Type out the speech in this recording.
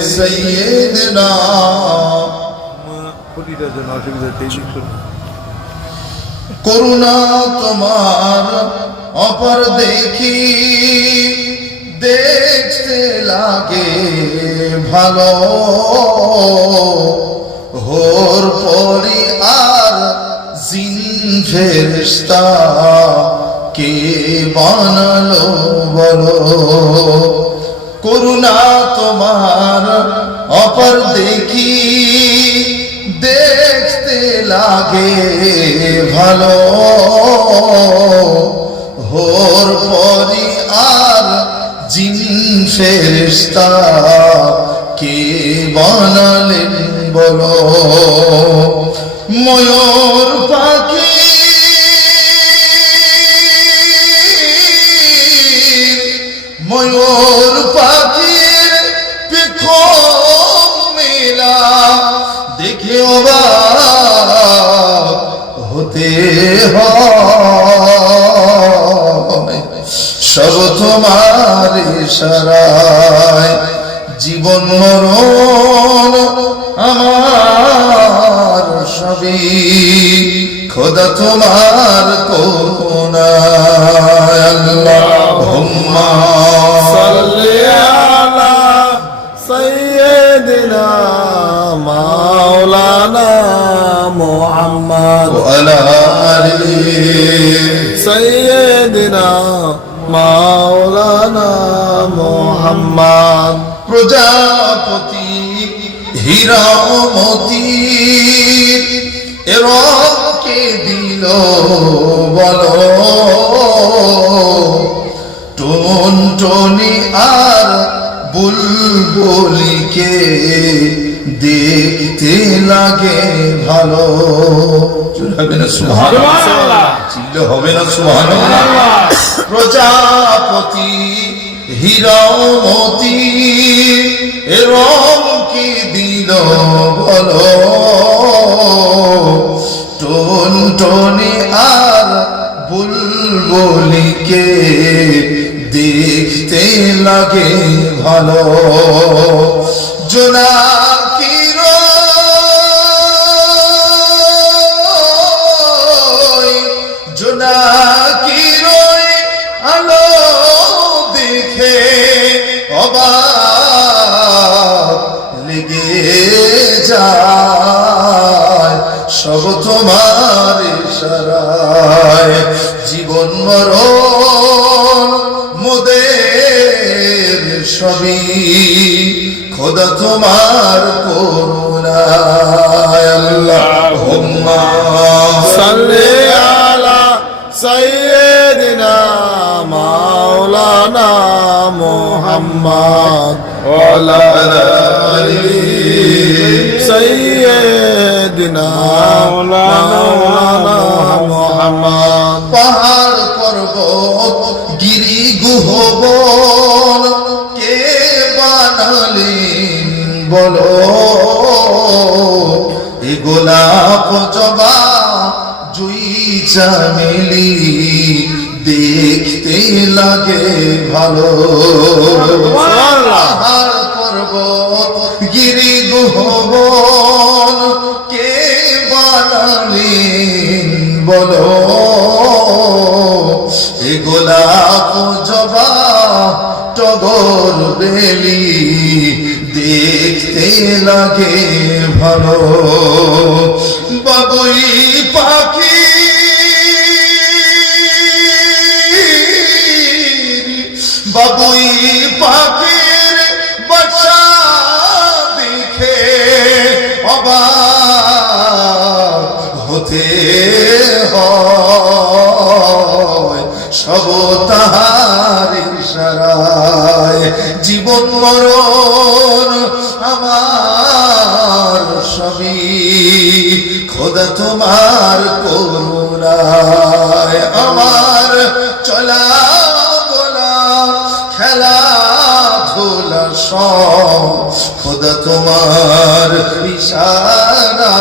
سيدنا করুণা তোমার অপর দেখি দেখতে লাগে ভালো হোর পরি আর জিন ফেরেশতা কে বানালো বলো করুণা তোমার অপর দেখি দেখতে লাগে ভালো হোর পরি আর জিন ফেরেশতা কে বানালেন বলো ময়ূর পাখি ময়ূর পাখির পেখম মেলা দেখে অবাক হতে হয় সব তোমার ইশারায় জীবন মরণ আমার সবই খোদা তোমার করুণায় আল্লাহুম্মা সাল্লি আলা সাইয়্যিদিনা মাওলানা মুহাম্মদ ওয়া আলা আলি সাইয়্যিদিনা মাওলানা মুহাম্মদ প্রজাপতি হীরা ও মতি এরকে দিল বলো টুনটুনি আর বুলবুলিকে দেখতে লাগে ভালো হবে না সুবহানাল্লাহ চিল্লে হবে না সুবহানাল্লাহ প্রজাপতি হীরা ও মতি এরকে দিল বলো টুনটুনি আর বুলবুলিকে দেখতে লাগে ভালো জোনাকির জোনাকির আলো দেখে অবাক লেগে যায় সব তোমার ইশারায় জীবন মরণ মোদের সবই খোদা তোমার করুণায় আল্লাহুম্মা সাল্লি আলা সাইয়্যিদিনা মাওলানা মুহাম্মদ ওয়া আলা আলি সাইয়্যিদিনা মাওলানা মুহাম্মদ পাহাড় পর্বত গিরি গুহবন কে বানালেন বলো এ গোলাপ জবা জুই চামেলি দেখতে লাগে ভালো পাহাড় পর্বত গিরি গুহবন কে বানালেন বলো এ গোলাপ জবা টগর বেলি দেখতে লাগে ভালো বাবুই পাখি বাবুই পাখির বাসা দেখে অবাক হতে হয় সব তাহার ইশারায় জীবন মরণ আমার সবই খোদা তোমার করুণায় আমার চলা বলা খেলা ধুলা সব খোদা তোমার ইশারা